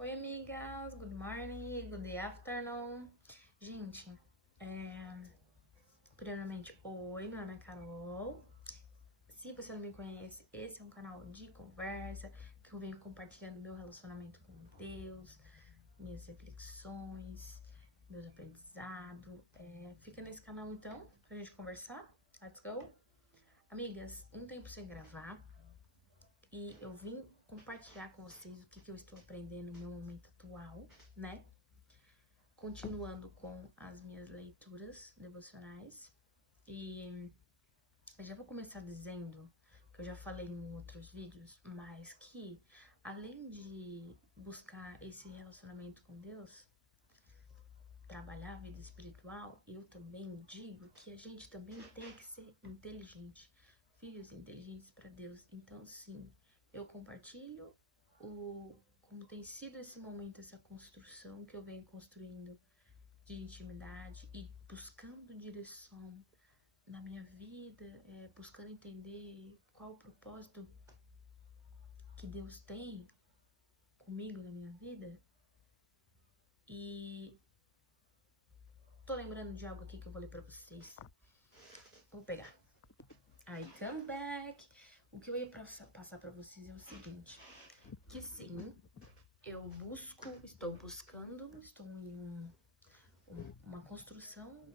Oi, amigas, good morning, good afternoon. Gente, primeiramente, oi, meu nome é Carol. Se você não me conhece, esse é um canal de conversa que eu venho compartilhando meu relacionamento com Deus, minhas reflexões, meus aprendizados. Fica nesse canal então, pra gente conversar. Let's go! Amigas, um tempo sem gravar e eu vim compartilhar com vocês o que eu estou aprendendo no meu momento atual, né? Continuando com as minhas leituras devocionais. E eu já vou começar dizendo, que eu já falei em outros vídeos, mas que além de buscar esse relacionamento com Deus, trabalhar a vida espiritual, eu também digo que a gente também tem que ser inteligente, filhos inteligentes para Deus. Então, sim, eu compartilho como tem sido esse momento, essa construção que eu venho construindo de intimidade e buscando direção na minha vida, buscando entender qual o propósito que Deus tem comigo na minha vida. E tô lembrando de algo aqui que eu vou ler pra vocês. Vou pegar. I come back. O que eu ia passar pra vocês é o seguinte, que sim, estou em uma construção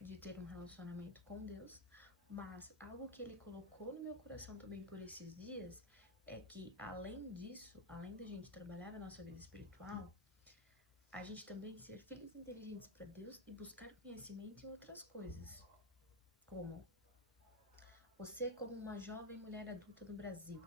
de ter um relacionamento com Deus, mas algo que Ele colocou no meu coração também por esses dias é que, além disso, além da gente trabalhar a nossa vida espiritual, a gente também ser filhos inteligentes para Deus e buscar conhecimento em outras coisas, como você, como uma jovem mulher adulta no Brasil,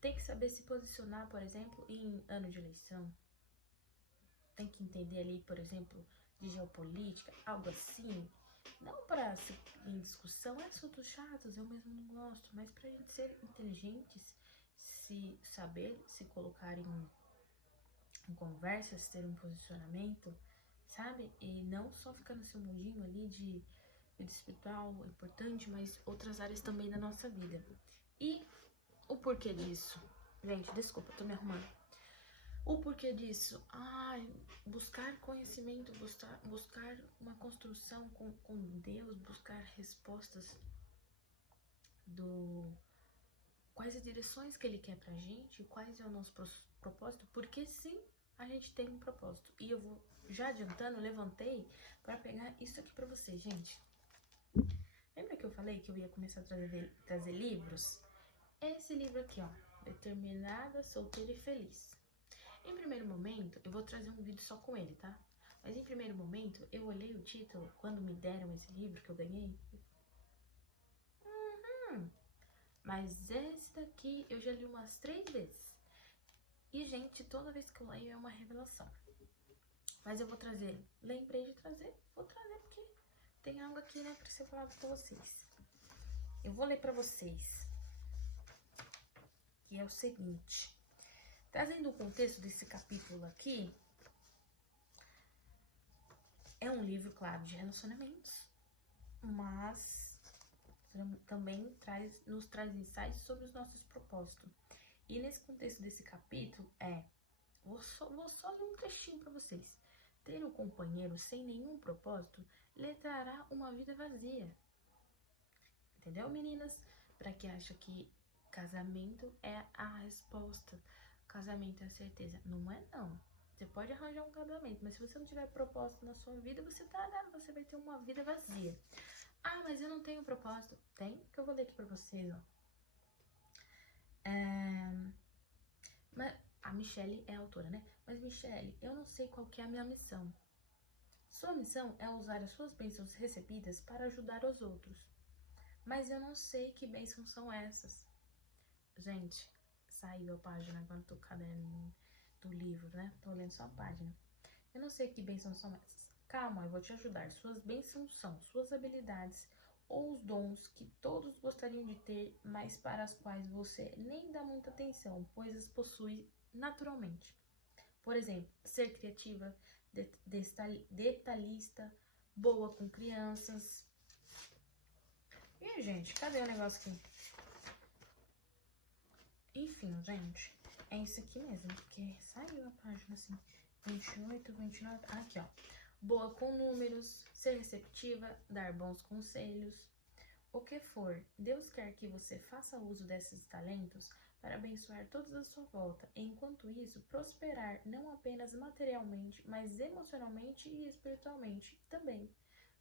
tem que saber se posicionar, por exemplo, em ano de eleição. Tem que entender ali, por exemplo, de geopolítica, algo assim. Não para ser em discussão, assuntos chatos, eu mesmo não gosto, mas pra gente ser inteligentes, se saber se colocar em conversas, ter um posicionamento, sabe? E não só ficar no seu mundinho ali de vida espiritual, é importante, mas outras áreas também da nossa vida. E o porquê disso? Gente, desculpa, tô me arrumando. O porquê disso? Buscar conhecimento, buscar uma construção com Deus, buscar respostas quais as direções que Ele quer pra gente, quais é o nosso propósito, porque sim, a gente tem um propósito. E eu vou, já adiantando, levantei pra pegar isso aqui pra vocês, gente. Lembra que eu falei que eu ia começar a trazer livros? Esse livro aqui, ó, Determinada, Solteira e Feliz. Em primeiro momento, eu vou trazer um vídeo só com ele, tá? Mas em primeiro momento, eu olhei o título, quando me deram esse livro que eu ganhei. Mas esse daqui eu já li umas 3 vezes. E, gente, toda vez que eu leio é uma revelação. Mas eu vou trazer, lembrei de trazer, vou trazer porque tem algo aqui, né, pra ser falado com vocês. Eu vou ler pra vocês, que é o seguinte. Trazendo o contexto desse capítulo aqui, é um livro, claro, de relacionamentos, mas também nos traz insights sobre os nossos propósitos. E nesse contexto desse capítulo vou só ler um trechinho para vocês. Ter um companheiro sem nenhum propósito lhe trará uma vida vazia. Entendeu, meninas? Para que acha que casamento é a resposta, casamento é a certeza. Não é, não. Você pode arranjar um casamento, mas se você não tiver propósito na sua vida, você vai ter uma vida vazia. Mas eu não tenho propósito. Tem, que eu vou ler aqui pra vocês, ó. Mas a Michelle é a autora, né? Mas, Michelle, eu não sei qual que é a minha missão. Sua missão é usar as suas bênçãos recebidas para ajudar os outros. Mas eu não sei que bênçãos são essas. Gente, saiu a página agora do caderno do livro, né? Tô lendo só a página. Eu não sei que bênçãos são essas. Calma, eu vou te ajudar. Suas bênçãos são suas habilidades ou os dons que todos gostariam de ter, mas para as quais você nem dá muita atenção, pois as possui naturalmente. Por exemplo, ser criativa, detalhista, boa com crianças. E, gente, cadê o negócio aqui? Enfim, gente, é isso aqui mesmo, porque saiu a página assim, 28, 29, aqui ó. Boa com números, ser receptiva, dar bons conselhos. O que for, Deus quer que você faça uso desses talentos para abençoar todos à sua volta, e enquanto isso, prosperar não apenas materialmente, mas emocionalmente e espiritualmente também.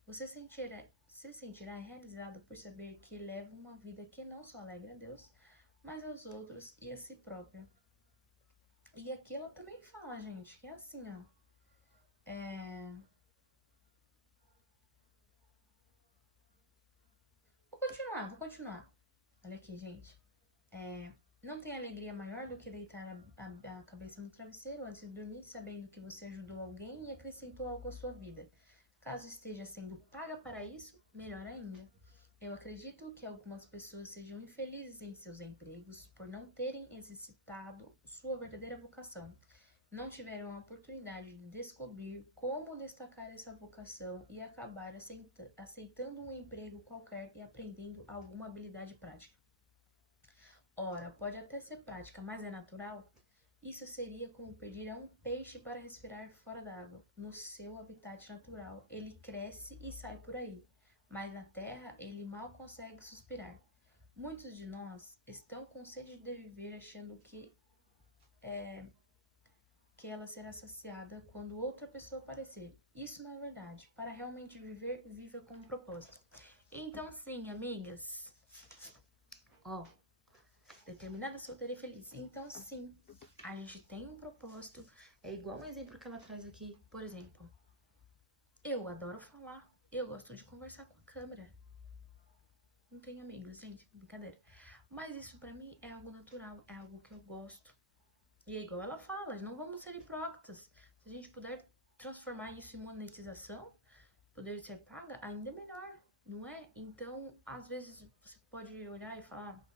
Você se sentirá realizado por saber que leva uma vida que não só alegra a Deus, mas aos outros e a si própria. E aqui ela também fala, gente, que é assim, ó. Vou continuar. Olha aqui, gente. Não tem alegria maior do que deitar a cabeça no travesseiro antes de dormir, sabendo que você ajudou alguém e acrescentou algo à sua vida. Caso esteja sendo paga para isso, melhor ainda. Eu acredito que algumas pessoas sejam infelizes em seus empregos por não terem exercitado sua verdadeira vocação. Não tiveram a oportunidade de descobrir como destacar essa vocação e acabar aceitando um emprego qualquer e aprendendo alguma habilidade prática. Ora, pode até ser prática, mas é natural? Isso seria como pedir a um peixe para respirar fora d'água. No seu habitat natural, ele cresce e sai por aí, mas na terra ele mal consegue suspirar. Muitos de nós estão com sede de viver achando que ela será saciada quando outra pessoa aparecer. Isso não é verdade. Para realmente viver, viva com um propósito. Então sim, amigas, ó, determinada, solteira e feliz. Então sim, a gente tem um propósito. É igual um exemplo que ela traz aqui, por exemplo. Eu adoro falar, eu gosto de conversar com a câmera. Não tenho amigos, gente, brincadeira. Mas isso pra mim é algo natural, é algo que eu gosto. E é igual ela fala, não vamos ser hipócritas. Se a gente puder transformar isso em monetização, poder ser paga, ainda é melhor, não é? Então, às vezes você pode olhar e falar,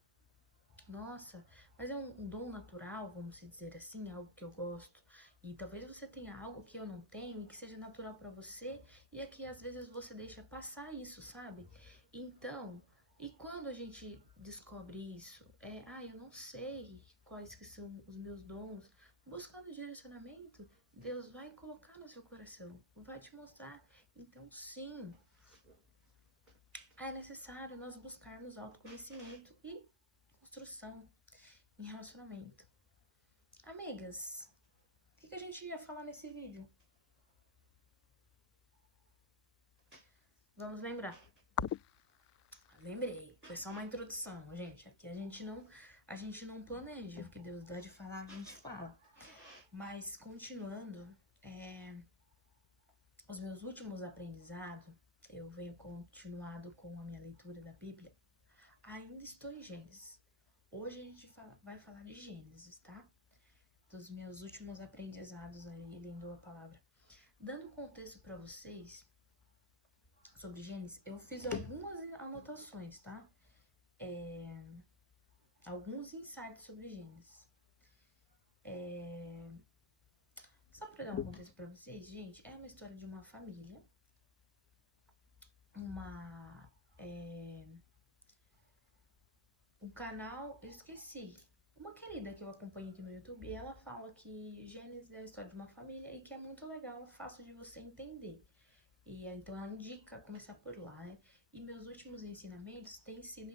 nossa, mas é um dom natural, vamos dizer assim, é algo que eu gosto. E talvez você tenha algo que eu não tenho e que seja natural pra você, e aqui às vezes você deixa passar isso, sabe? Então, e quando a gente descobre isso, eu não sei quais que são os meus dons, buscando direcionamento, Deus vai colocar no seu coração, vai te mostrar. Então, sim, é necessário nós buscarmos autoconhecimento e construção em relacionamento. Amigas, o que a gente ia falar nesse vídeo? Vamos lembrar. Lembrei, foi só uma introdução, gente. Aqui a gente não planeja, o que Deus dá de falar, a gente fala. Mas continuando, os meus últimos aprendizados, eu venho continuado com a minha leitura da Bíblia. Ainda estou em Gênesis. Hoje a gente vai falar de Gênesis, tá? Dos meus últimos aprendizados aí, lendo a palavra. Dando contexto para vocês sobre Gênesis, eu fiz algumas anotações, tá? Alguns insights sobre Gênesis. Só para dar um contexto para vocês, gente, é uma história de uma família, um canal, eu esqueci, uma querida que eu acompanho aqui no YouTube, e ela fala que Gênesis é a história de uma família e que é muito legal, fácil de você entender. E então ela indica começar por lá, né? E meus últimos ensinamentos têm sido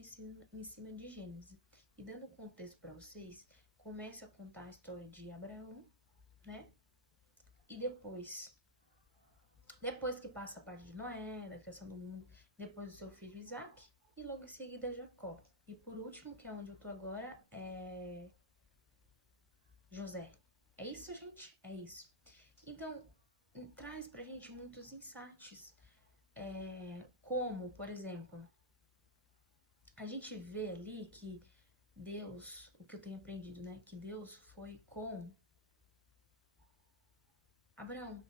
em cima de Gênesis. E dando contexto para vocês, começa a contar a história de Abraão, né? E depois que passa a parte de Noé, da criação do mundo, depois do seu filho Isaac, e logo em seguida Jacó. E por último, que é onde eu tô agora, é José. É isso, gente? É isso. Então, traz pra gente muitos insights. Como, por exemplo, a gente vê ali que Deus, o que eu tenho aprendido, né? Que Deus foi com Abraão.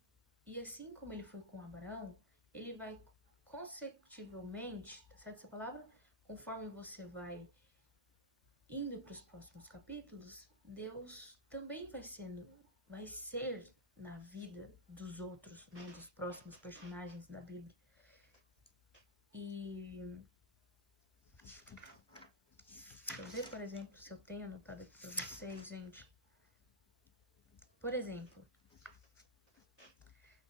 E assim como ele foi com Abraão, ele vai consecutivamente, tá certo essa palavra? Conforme você vai indo para os próximos capítulos, Deus também vai ser na vida dos outros, né, dos próximos personagens da Bíblia. E deixa eu ver, por exemplo, se eu tenho anotado aqui para vocês, gente. Por exemplo,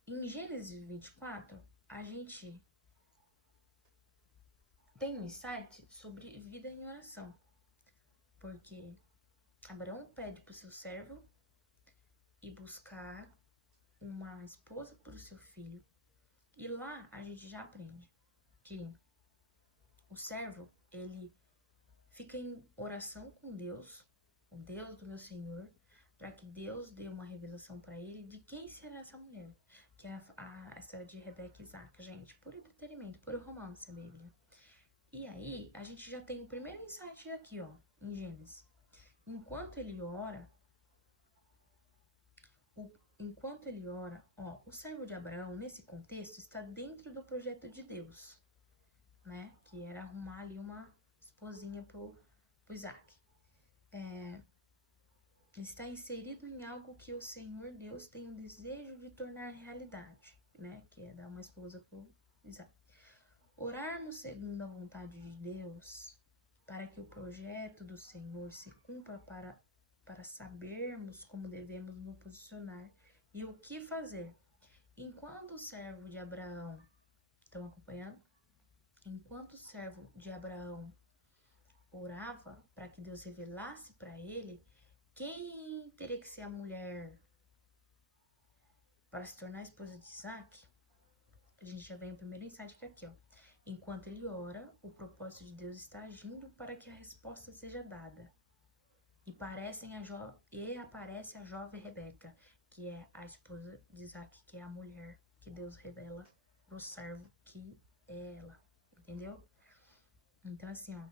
em Gênesis 24, a gente tem um insight sobre vida em oração. Porque Abraão pede para o seu servo ir buscar uma esposa para o seu filho. E lá a gente já aprende que o servo, ele fica em oração com Deus, o Deus do meu Senhor, para que Deus dê uma revelação para ele de quem será essa mulher, que é a história de Rebeca e Isaac, gente, por entretenimento, por romance, a Bíblia. E aí, a gente já tem o primeiro insight aqui, ó, em Gênesis. Enquanto ele ora, o servo de Abraão, nesse contexto, está dentro do projeto de Deus, né? Que era arrumar ali uma esposinha pro Isaac. Está inserido em algo que o Senhor Deus tem um desejo de tornar realidade, né? Que é dar uma esposa pro Isaac. Orarmos segundo a vontade de Deus, para que o projeto do Senhor se cumpra, para sabermos como devemos nos posicionar e o que fazer. Enquanto o servo de Abraão, estão acompanhando? Enquanto o servo de Abraão orava para que Deus revelasse para ele quem teria que ser a mulher para se tornar a esposa de Isaac, a gente já vem o primeiro insight que é aqui, ó. Enquanto ele ora, o propósito de Deus está agindo para que a resposta seja dada. E aparece a jovem Rebeca, que é a esposa de Isaac, que é a mulher que Deus revela pro servo que é ela, entendeu? Então assim, ó,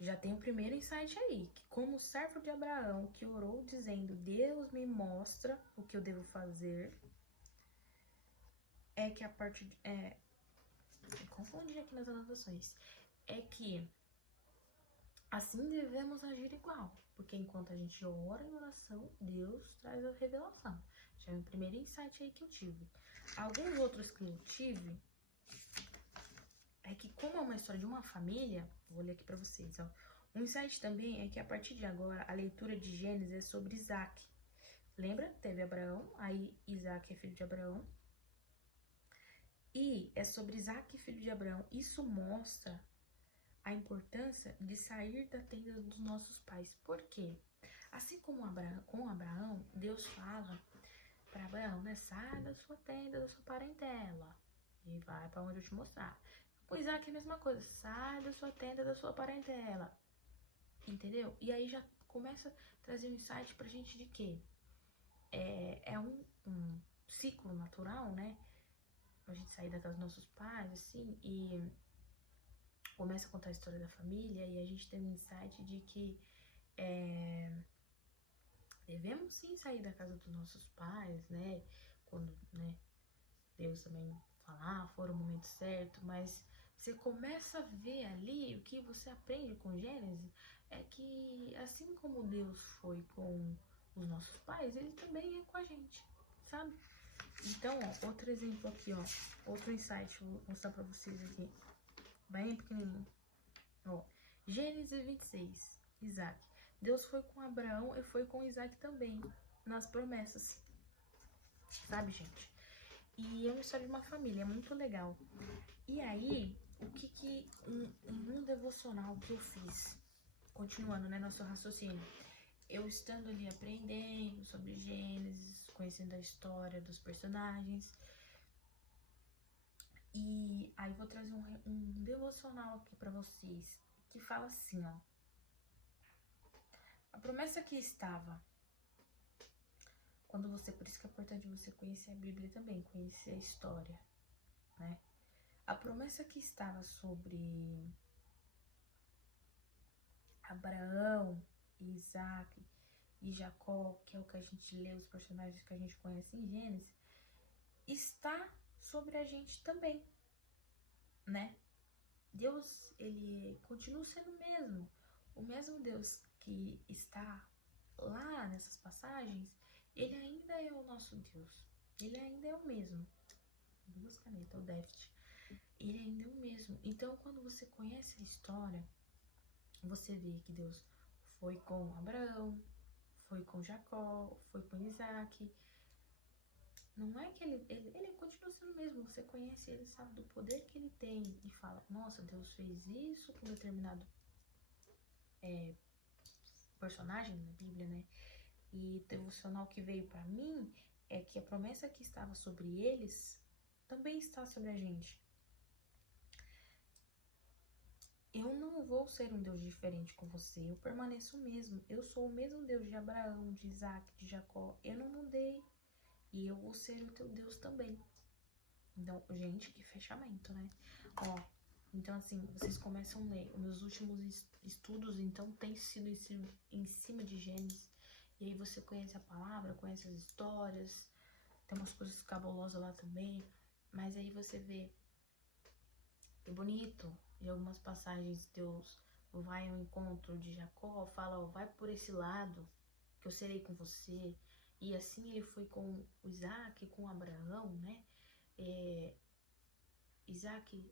já tem o primeiro insight aí, que como o servo de Abraão que orou dizendo, Deus me mostra o que eu devo fazer, é que a partir de... confundi aqui nas anotações. É que assim devemos agir igual. Porque enquanto a gente ora em oração, Deus traz a revelação. Já é o primeiro insight aí que eu tive. Alguns outros que eu tive é que, como é uma história de uma família, vou ler aqui pra vocês, ó. Um insight também é que a partir de agora a leitura de Gênesis é sobre Isaac. Lembra? Teve Abraão, aí Isaac é filho de Abraão. E é sobre Isaac, filho de Abraão. Isso mostra a importância de sair da tenda dos nossos pais. Por quê? Assim como com Abraão, Deus fala para Abraão, né? Sai da sua tenda, da sua parentela e vai para onde eu te mostrar. Com Isaac é a mesma coisa. Sai da sua tenda, da sua parentela. Entendeu? E aí já começa a trazer um insight pra gente de quê? É um ciclo natural, né? A gente sair da casa dos nossos pais, assim, e começa a contar a história da família, e a gente tem um insight de que devemos sim sair da casa dos nossos pais, né? Quando, né, Deus também falar, for o momento certo, mas você começa a ver ali, o que você aprende com Gênesis, é que assim como Deus foi com os nossos pais, ele também é com a gente, sabe? Então, ó, outro exemplo aqui, ó, outro insight, vou mostrar pra vocês aqui, bem pequenininho. Ó, Gênesis 26, Isaac. Deus foi com Abraão e foi com Isaac também, nas promessas. Sabe, gente? E é uma história de uma família, é muito legal. E aí, o que um devocional que eu fiz, continuando, né, nosso raciocínio, eu estando ali aprendendo sobre Gênesis, conhecendo a história dos personagens, e aí vou trazer um devocional aqui pra vocês, que fala assim, ó. A promessa que estava, por isso que é importante você conhecer a Bíblia também, conhecer a história, né? A promessa que estava sobre Abraão, Isaac e Jacó, que é o que a gente lê, os personagens que a gente conhece em Gênesis, está sobre a gente também, né? Deus, ele continua sendo o mesmo Deus que está lá nessas passagens, ele ainda é o nosso Deus, ele ainda é o mesmo. Duas canetas, o déficit. Ele ainda é o mesmo. Então, quando você conhece a história, você vê que Deus foi com Abraão, foi com Jacó, foi com Isaac. Não é que ele continua sendo o mesmo. Você conhece ele, sabe do poder que ele tem e fala, nossa, Deus fez isso com determinado personagem na Bíblia, né? E o devocional que veio pra mim é que a promessa que estava sobre eles também está sobre a gente. Eu não vou ser um Deus diferente com você, eu permaneço o mesmo. Eu sou o mesmo Deus de Abraão, de Isaac, de Jacó. Eu não mudei e eu vou ser o teu Deus também. Então, gente, que fechamento, né? Ó, então assim, vocês começam a ler. Os meus últimos estudos, então, tem sido em cima de Gênesis. E aí você conhece a palavra, conhece as histórias. Tem umas coisas cabulosas lá também. Mas aí você vê que bonito. Em algumas passagens, Deus vai ao encontro de Jacó, fala, ó, vai por esse lado, que eu serei com você. E assim ele foi com Isaac, com Abraão, né? Isaac,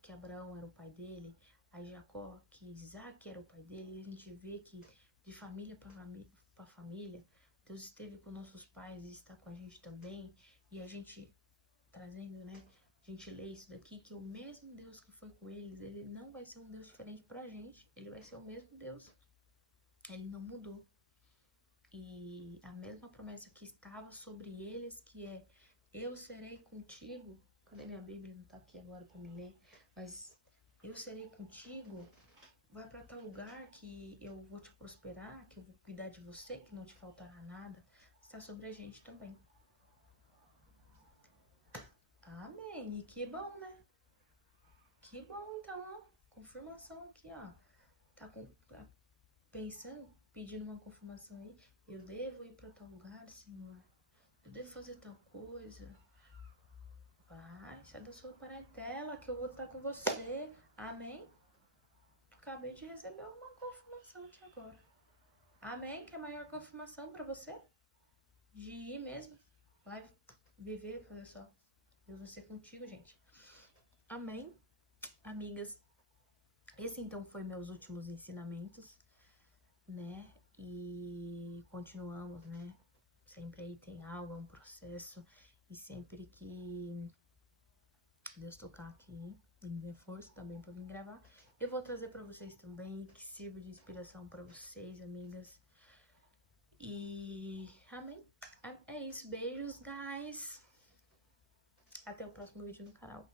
que Abraão era o pai dele, aí Jacó, que Isaac era o pai dele, e a gente vê que de família para família, Deus esteve com nossos pais e está com a gente também, e a gente trazendo, né, a gente lê isso daqui, que o mesmo Deus que foi com eles, ele não vai ser um Deus diferente pra gente, ele vai ser o mesmo Deus, ele não mudou. E a mesma promessa que estava sobre eles, que é, eu serei contigo. Cadê minha Bíblia? Não tá aqui agora pra me ler. Mas eu serei contigo. Vai pra tal lugar que eu vou te prosperar, que eu vou cuidar de você, que não te faltará nada. Está sobre a gente também. Amém. E que bom, né? Que bom, então, ó. Confirmação aqui, ó. Tá pensando, pedindo uma confirmação aí. Eu devo ir pra tal lugar, Senhor. Eu devo fazer tal coisa. Vai, sai da sua parentela que eu vou estar com você. Amém? Acabei de receber uma confirmação aqui agora. Amém? Que é a maior confirmação pra você? De ir mesmo. Vai viver, fazer só. Deus vai ser contigo, gente. Amém? Amigas, esse então foi meus últimos ensinamentos, né? E continuamos, né? Sempre aí tem algo, um processo. E sempre que Deus tocar aqui, me dê força também pra vir gravar, eu vou trazer pra vocês também, que sirva de inspiração pra vocês, amigas. E amém. É isso, beijos, guys. Até o próximo vídeo no canal.